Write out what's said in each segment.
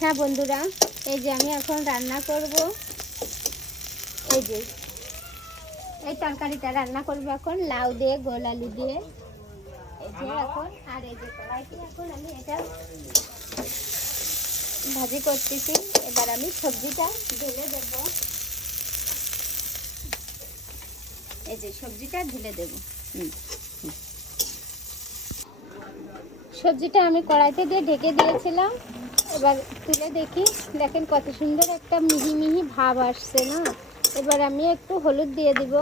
হ্যাঁ বন্ধুরা, এই যে আমি এখন রান্না করব। এই যে, এই তরকারিটা রান্না করব এখন, লাউ দিয়ে, গোল আলু দিয়ে। এই যে এখন, আর এই যে কড়াইতে এখন আমি এটা ভাজি করতেছি। এবার আমি সবজিটা ঢেলে দেব। এই যে সবজিটা ঢেলে দেব। সবজিটা আমি কড়াইতে দিয়ে ঢেকে দিয়েছিলাম। এবার তুলে দেখি। দেখেন কত সুন্দর একটা মিহি মিহি ভাব আসছে, না? এবার আমি একটু হলুদ দিয়ে দিব।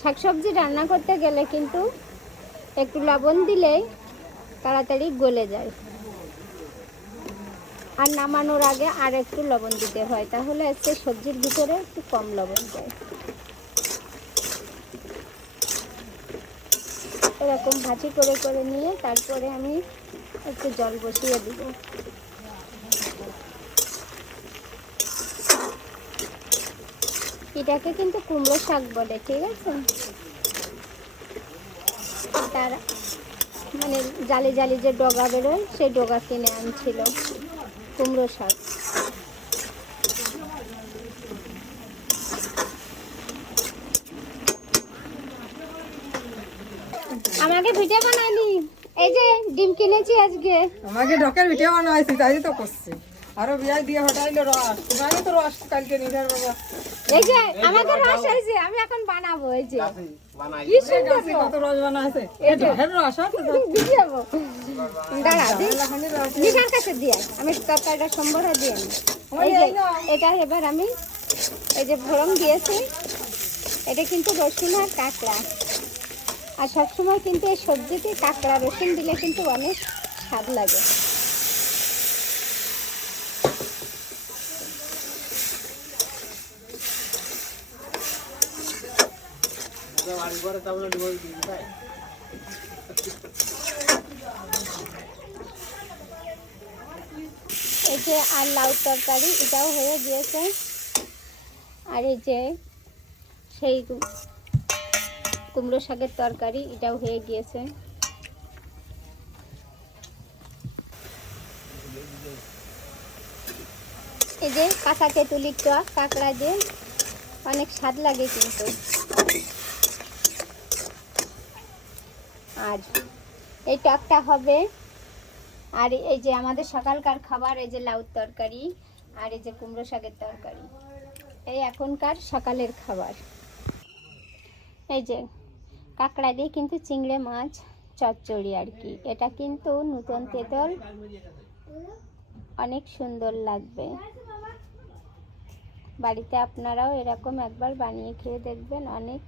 শাকসবজি রান্না করতে গেলে কিন্তু একটু লবণ দিলেই তাড়াতাড়ি গলে যায়। আর নামানোর আগে আর একটু লবণ দিতে হয়, তাহলে আজকে সবজির ভিতরে একটু কম লবণ যায়। এরকম ভাজি করে করে নিয়ে তারপরে আমি একটু জল বসিয়ে দিব। এটাকে কিন্তু কুমড়ো শাক বলে, ঠিক আছে? তার মানে জালি জালি যে ডগা বেরোয়, সেই ডগা কিনে আনছিল কুমড়ো শাক। আমাকে ভিডিও বানালি? এই যে ডিম কিনেছি আজকে। আমাকে ঢকের ভিডিও বানাইছি তাই তো করছি। আরও বিয়াই দিয়ে হটাইলো রস। তোমাকে তো রস কালকে নিধার বাবা। এই যে আমাকে রস হয়েছে আমি এখন বানাবো এই যে। কি সুন্দর কত রস বানাইছে? এ ঢের রস আছে তো ভিডিও। দাঁড়া দি লাখানি কাছে দিয়ে। আমি তরকারিটা সম্বর দিয়ে। এই যে এটা এবার আমি এই যে ভরম দিয়েছি। এটা কিন্তু রসুন আর কাঁকড়া। আর সবসময় কিন্তু এই সবজিতে কাঁকড়া, রসুন দিলে কিন্তু অনেক স্বাদ লাগে। এই যে আর লাউ তরকারি, এটাও হয়ে গিয়েছে। আর এই যে সেই কুমড়ো শাকের তরকারি, এটাও হয়ে গিয়েছে। এই যে কাঁচা তেঁতুলির টক কাঁকড়া যে অনেক স্বাদ লাগে কিন্তু। আর এই টকটা হবে, আর এই যে আমাদের সকালকার খাবার, এই যে লাউ তরকারি, আর এই যে কুমড়ো শাকের তরকারি। এই এখনকার সকালের খাবার। এই যে কাঁকড়া দিয়ে কিন্তু চিংড়ে মাছ, চচ্চড়ি আর কি। এটা কিন্তু নতুন তেতল। অনেক সুন্দর লাগবে। বাড়িতে আপনারাও এরকম একবার বানিয়ে খেয়ে দেখবেন, অনেক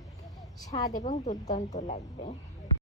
স্বাদ এবং দুর্দান্ত লাগবে।